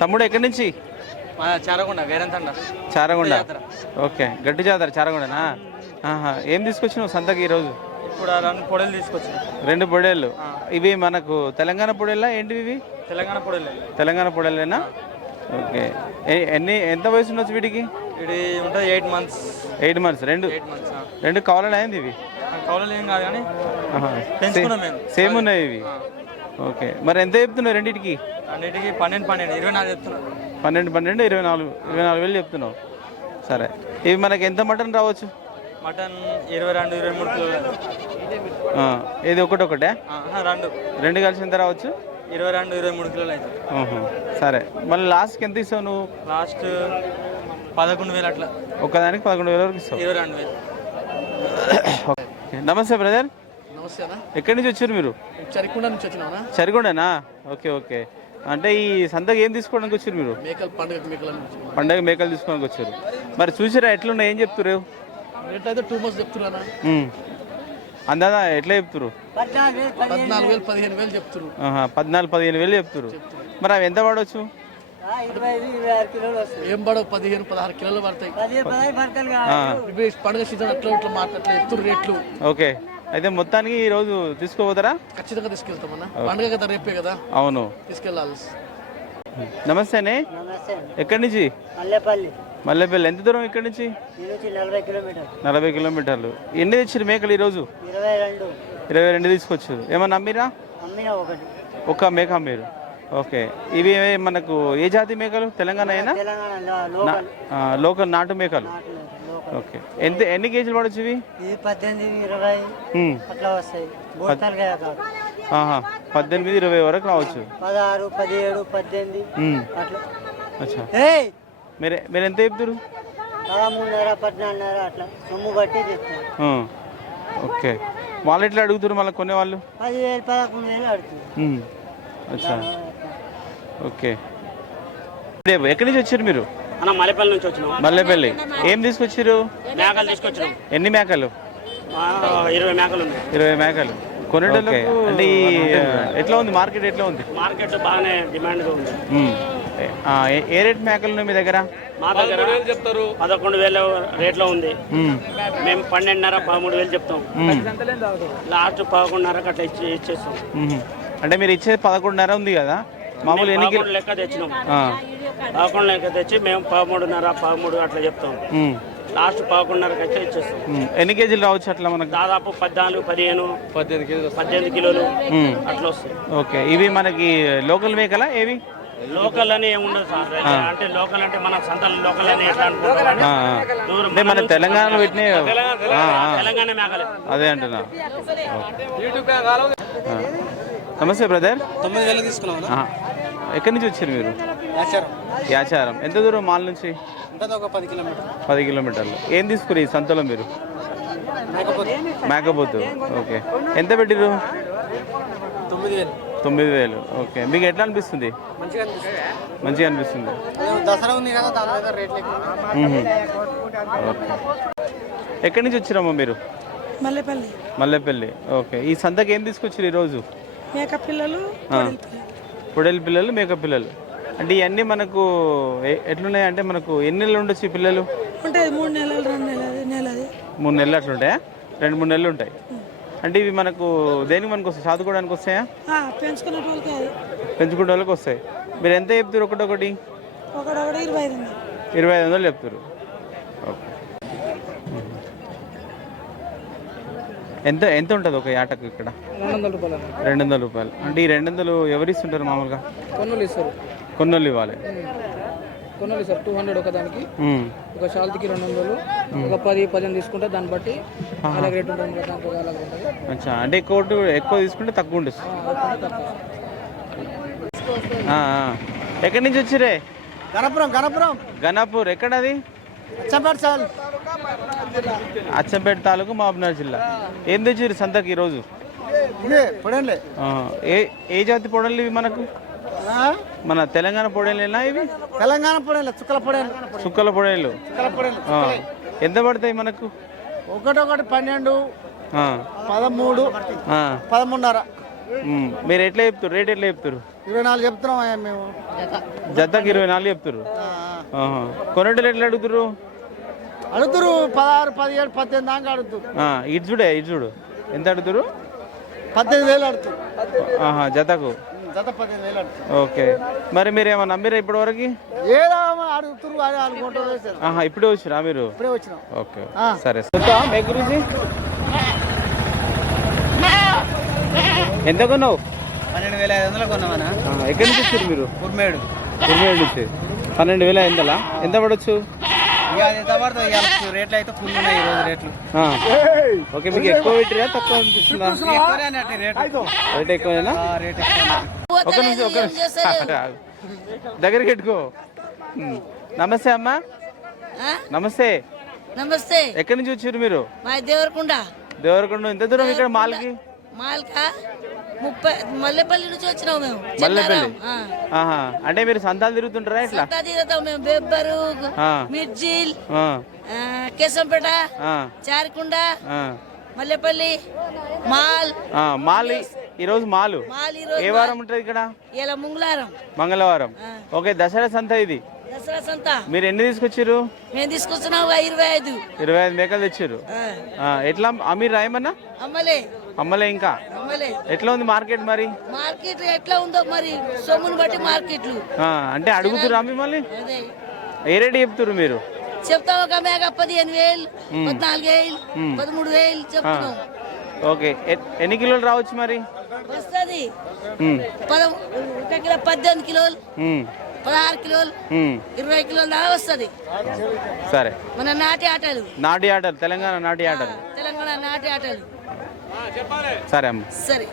తమ్ముడు ఎక్కడి నుంచి? చారకుండా వేరంతండ చారగొండ. ఓకే గట్టి జాతర చారగొండనా? ఆహా ఏం తీసుకొచ్చినావు సంతకి ఈరోజు? ఇప్పుడు రెండు పొడలు తీసుకొచ్చిన. రెండు పొడేళ్ళు. ఇవి మనకు తెలంగాణ పొడేళ్ళా ఏంటివి ఇవి తెలంగాణ పొడలు తెలంగాణ పొడేళ్ళేనా? ఓకే. ఎన్ని ఎంత వయసు ఉండొచ్చు వీటికి ఇది ఉంటుంది ఎయిట్ మంత్స్. ఎయిట్ మంత్స్ రెండు. రెండు కావాలని అయింది ఇవి? కౌలలు ఏం కాదు కానీ సేమ్ ఉన్నాయి ఇవి. ఓకే. మరి ఎంత చెప్తున్నావు రెండింటికి? అన్నిటికీ పన్నెండు పన్నెండు ఇరవై నాలుగు చెప్తున్నాను పన్నెండు పన్నెండు ఇరవై నాలుగు ఇరవై నాలుగు వేలు చెప్తున్నావు. సరే. ఇవి మనకి ఎంత మటన్ రావచ్చు? మటన్ ఇరవై రెండు ఇరవై మూడు కిలోలు. ఆ, ఇది ఒకటి ఒకటే? రెండు. రెండు కలిసి ఎంత రావచ్చు? ఇరవై రెండు ఇరవై మూడు కిలోలు అవుతుంది ఆహా. సరే. మళ్ళీ లాస్ట్కి ఎంత ఇస్తావు నువ్వు? లాస్ట్ పదకొండు వేలు అట్లా. ఒక్కదానికి పదకొండు వేల వరకు ఇస్తావు. ఇరవై రెండు వేలు. ఓకే. నమస్తే బ్రదర్. నమస్తే ఎక్కడి నుంచి వచ్చారు మీరు? చరికొండ నుంచి వచ్చినావా? సరిగొండేనా ఓకే ఓకే. అంటే ఈ సంతకి ఏం తీసుకోవడానికి వచ్చారు మీరు? మేకలు పండుగ మేకల నుంచి పండగ మేకలు తీసుకోవడానికి వచ్చారు. మరి చూసిరా ఎట్లున్నాయి? ఏం చెప్తురు రేట్ అయితే టూ మంత్స్ చెప్తున్నా అందాదా ఎట్లా చెప్తురు పద్నాలుగు వేలు పదిహేను వేలు చెప్తున్నారు ఆహా, పద్నాలుగు పదిహేను వేలు చెప్తురు మరి అవి ఎంత పడవచ్చు? ఏం పడవు పదిహేను పదహారు కిలోలు పడతాయి. పండుగ సీజన్ అట్లా ఇట్లా మాట అట్లా రేట్లు. ఓకే. అయితే మొత్తానికి ఈరోజు తీసుకోపోతారా ఖచ్చితంగా తీసుకెళ్తామన్నా. పండుగ కదా రేపే కదా. అవును. తీసుకెళ్ళాలి నమస్తేనే నమస్తే. ఎక్కడి నుంచి? మల్లెపల్లి. మల్లెపల్లి. ఎంత దూరం ఇక్కడి నుంచి? ఈ నుంచి నలభై కిలోమీటర్ నలభై కిలోమీటర్లు. ఎన్ని తెచ్చారు మేకలు ఈరోజు ఇరవై రెండు. ఇరవై రెండు తీసుకొచ్చారు. ఏమన్నా అమ్మిరా అమ్మిన ఒకటి. ఒక్క మేక అమ్మారు. ఓకే. ఇవి ఏ- మనకు ఏ జాతి మేకలు? తెలంగాణ అయినా లోకల్. నాటు మేకలు. ఓకే. ఎంత ఎన్ని కేజీలు పడవచ్చు ఇవి ఇది పద్దెనిమిది ఇరవై. అట్లా వస్తాయి. పద్దెనిమిది ఇరవై వరకు రావచ్చు. పదహారు పదిహేడు పద్దెనిమిది. అట్లా. అచ్చా. మీరు మీరు ఎంత చెప్తారు పదమూడున్నర పద్నాలుగున్నర అట్లా. సొమ్ము బట్టి చెప్తాను ఆ. ఓకే. వాళ్ళు ఎట్లా అడుగుతారు మళ్ళీ కొనే వాళ్ళు పదివేలు పదకొండు వేలు అడుగుతుంది హ్మ్. అచ్చా. ఓకే. రేపు ఎక్కడి నుంచి వచ్చారు మీరు? అన్న మల్లెపల్లి నుంచి వచ్చినాం. మల్లెపల్లి. ఏం తీసుకొచ్చారు మేకలు తీసుకొచ్చినాం. ఎన్ని మేకలు? ఆ, ఇరవై మేకలు ఉన్నాయి. ఇరవై మేకలు. కొనేటోళ్ళకు అంటే ఈ ఎట్లా ఉంది? మార్కెట్ ఎట్లా ఉంది? మార్కెట్ బాగానే డిమాండ్గా ఉంది. ఏ- ఏ రేట్ మేకలు ఉన్నాయి మీ దగ్గర? మా దగ్గర చెప్తారు. పదకొండు వేల రేట్లో ఉంది. మ్మ్. పన్నెండున్నర పదమూడు వేలు చెప్తాం. లాస్ట్ పదకొండున్నరకు అట్లా ఇచ్చి ఇచ్చేస్తాం. అంటే మీరు ఇచ్చేది పదకొండున్నర ఉంది కదా? మామూలు ఎన్ని లెక్క తెచ్చినాం. ఆ. పదకొండు తెచ్చి మేము పదమూడున్నర పదమూడు అట్లా చెప్తాం. లాస్ట్ పదకొండున్నరకు అయితే ఇచ్చేస్తాం. ఎన్ని కేజీలు రావచ్చు అట్లా మనకు? దాదాపు పద్నాలుగు పదిహేను పద్దెనిమిది కిలోలు మ్మ్. అట్లా వస్తాయి. ఓకే. ఇవి మనకి లోకల్ మేకలా ఏవి? లోకల్ అని ఏముండదు సార్. అంటే లోకల్ అంటే మన సంతల లోకల్ అని ఎట్లా అనుకుంటాం మన తెలంగాణలో పెట్టిన తెలంగాణ మేకలే. అదే అంటున్నా. నమస్తే బ్రదర్. తొమ్మిది వేలు తీసుకున్నాం ఆ. ఎక్కడి నుంచి వచ్చారు మీరు? యాచారం. ఎంత దూరం మాల్ నుంచి? పది కిలోమీటర్. పది కిలోమీటర్లు. ఏం తీసుకురు ఈ సంతలో మీరు? మేకపోతే. ఓకే. ఎంత పెట్టిరు తొమ్మిది వేలు. తొమ్మిది వేలు. ఓకే. మీకు ఎట్లా అనిపిస్తుంది? మంచిగా అనిపిస్తుంది. మంచిగా అనిపిస్తుంది. దసరా ఉంది కదా దాని మీద రేట్లు ఎక్కువ. మ్మ్. ఓకే. ఎక్కడి నుంచి వచ్చిరమ్మా మీరు? మల్లెపల్లి. మల్లెపల్లి. ఓకే. ఈ సంతకి ఏం తీసుకొచ్చారు ఈరోజు? మేకప్ పిల్లలు. పొడేల పిల్లలు. మేకప్ పిల్లలు అంటే ఇవన్నీ మనకు ఎట్లున్నాయి అంటే మనకు ఎన్ని నెలలు ఉండొచ్చు ఈ పిల్లలు? ఉంటాయి మూడు నెలలు రెండు నెలది నెలది మూడు నెలలు అట్లుంటాయా రెండు మూడు నెలలు ఉంటాయి. అంటే ఇవి మనకు దేనికి మనకు వస్తాయి? చదువుకోవడానికి వస్తాయా? ఆ, పెంచుకునే పెంచుకునే వాళ్ళకి వస్తాయి. మీరు ఎంత చెప్తారు ఒకటొకటి ఒకడొకటి ఇరవై ఐదు. ఇరవై ఐదు వందలు చెప్తారు ఓకే. ఎంత ఎంత ఉంటుంది ఒక యాటకు ఇక్కడ? రెండు వందల రూపాయలు. రెండు వందల రూపాయలు. అంటే ఈ రెండు వందలు ఎవరు ఇస్తుంటారు మామూలుగా? కొన్నోళ్ళు ఇస్తారు. కొన్నోళ్ళు ఇవ్వాలి. కొన్నోళ్ళు ఇస్తారు టూ హండ్రెడ్ ఒక దానికి. ఒక షాల్తీకి రెండు వందలు ఒక పది పదిహేను తీసుకుంటే దాన్ని బట్టి అలాగే రేట్ ఉంటుంది అలాగే అచ్చా అంటే ఎక్కువ ఉంటే- ఎక్కువ తీసుకుంటే తక్కువ ఉంటుంది. ఆ, ఆ. ఎక్కడి నుంచి వచ్చిరే గణపురం గణపురం. గనాపూర్ ఎక్కడది? చెప్పాడు అచ్చంపేట తాలూకు మహబూబ్నగర్ జిల్లా. ఏం తెచ్చిరు సంతకి ఈరోజు? ఏ ఏ జాతి పొడలు ఇవి మనకు? మన తెలంగాణ పొడలేనా ఇవి? తెలంగాణ పొడేలు చుక్కల పొడేలు. చుక్కల పొడేలు. ఆ. ఎంత పడతాయి మనకు? ఒకటొకటి పన్నెండు పదమూడు. పదమూడున్నర. మీరు ఎట్లా చెప్తారు రేట్ ఎట్లా చెప్తారు ఇరవై నాలుగు చెప్తున్నాం మేము. జతకి ఇరవై నాలుగు చెప్తారు. కొనేటోళ్ళు ఎట్లా అడుగుతారు అడుగుతురు పదహారు పదిహేడు పద్దెనిమిది దాకా అడుగుతారు ఇటు చూడే ఇటు చూడు. ఎంత అడుగుతారు పద్దెనిమిది వేలు అడుగుతారు జతకు. జత వేలు ఓకే. మరి మీరు ఏమన్నా నమ్మిరా ఇప్పటి వరకు ఆహా ఇప్పుడే వచ్చిరా మీరు? ఇప్పుడే వచ్చినాం. ఓకే. ఆ. సరే మీ గురించి ఎంత కొన్నావు? పన్నెండు వేల ఐదు వందలు కొన్నామన్నా ఎక్కడి నుంచి వచ్చారు మీరు? కుర్మేడు కుర్మేడు నుంచి. పన్నెండు వేల ఎంత పడవచ్చు ఇక అది ఎంత ఇవాళ రేట్లు అయితే ఫుల్ ఉన్నాయి ఈ రోజు రేట్లు. ఆ. ఓకే మీకు ఎక్కువ పెట్టిరా తక్కువ అనిపిస్తుందా? రేటు. ఎక్కువేనా ఆ, రేట్ ఎక్కువ ఒక నిమిషం ఒక నిమిషం. ఆగు. దగ్గరికి పెట్టుకో. నమస్తే అమ్మా. నమస్తే. నమస్తే. ఎక్కడి నుంచి వచ్చారు మీరు? మా దేవరకుండ. దేవరకొండ ఎంత దూరం ఇక్కడ మాల్కి? మాల్కా? ముప్పై మల్లెపల్లి నుంచి వచ్చినాం మేము. మల్లెపల్లి. అంటే మీరు సంతాలు తిరుగుతుంటారా ఇట్లా తీరుతాం మేము. బెబ్బరు. మిర్జిల్ కేశంపేట చారికుండ. మల్లెపల్లి మాల్. మాల్ ఈరోజు మాలు. ఏ వారం ఉంటుంది ఇక్కడ? మంగళవారం. ఓకే దసరా సంత ఇది. దసరా సంత. మీరు ఎన్ని తీసుకొచ్చారు మేము ఇరవై ఐదు. ఇరవై ఐదు మేకలు తెచ్చారు ఎట్లా అమీర్ రాయమన్నా? అమ్మలే. అమ్మలే ఇంకా. ఎట్లా ఉంది మార్కెట్ మరి? మార్కెట్ ఎట్లా ఉందో మరి సొమ్ముని బట్టి మార్కెట్లు. ఆ, అంటే అడుగుతురా మిమ్మల్ని? ఏ రేటు చెప్తున్నారు మీరు? చెప్తాం ఒక మేక పదిహేను వేలు పద్నాలుగు వేలు పదమూడు వేలు చెప్తున్నాం. ఓకే. ఎన్ని కిలోలు రావచ్చు మరి? వస్తుంది. పద్దెనిమిది కిలోలు పదహారు కిలోలు. ఇరవై కిలోలు దాకా వస్తుంది. సరే. మన నాటి ఆటలు. నాటి ఆటలు తెలంగాణ నాటి ఆటలు. తెలంగాణ నాటి ఆటలు. సరే అమ్మ. సరే.